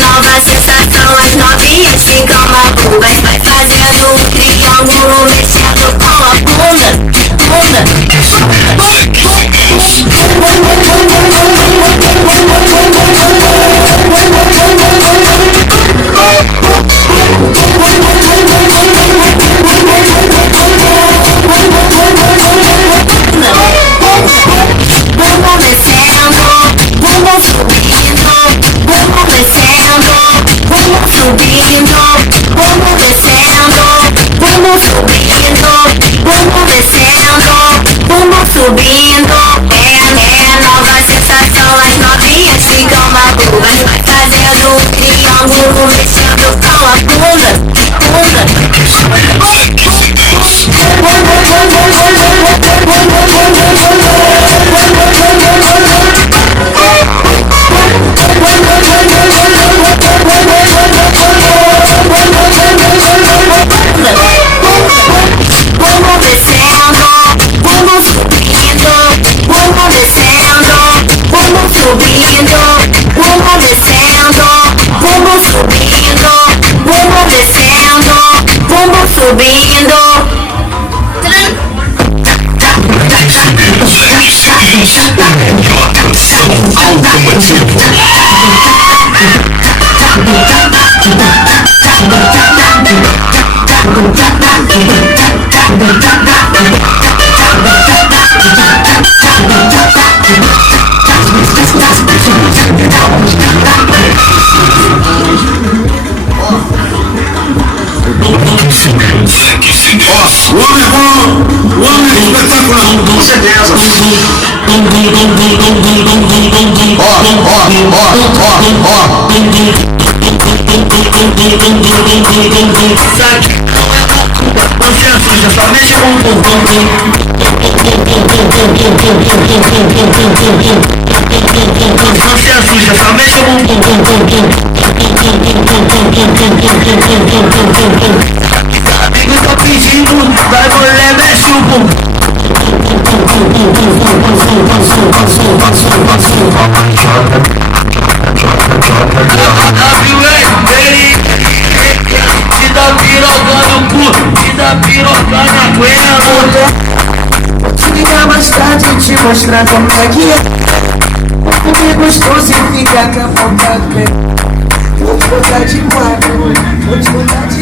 Nova sensação, as novinhas ficam malucas. Vai fazendo um triângulo, mexendo com a bunda. Subindo, nova sensação, as novinhas ficam malucas. Vai fazendo um triângulo, mexendo com a bunda. Subindo. O homem espetacular, com certeza. Só mexe com o amigo tá pedindo, vai mulher, mexe o bumbum. Te dá piroca no cu, te dá piroca na goela. Vou te ligar mais tarde e te mostrar como é que é. Comer gostoso e ficar com a vontade. Vou te botar de quatro, vou te botar de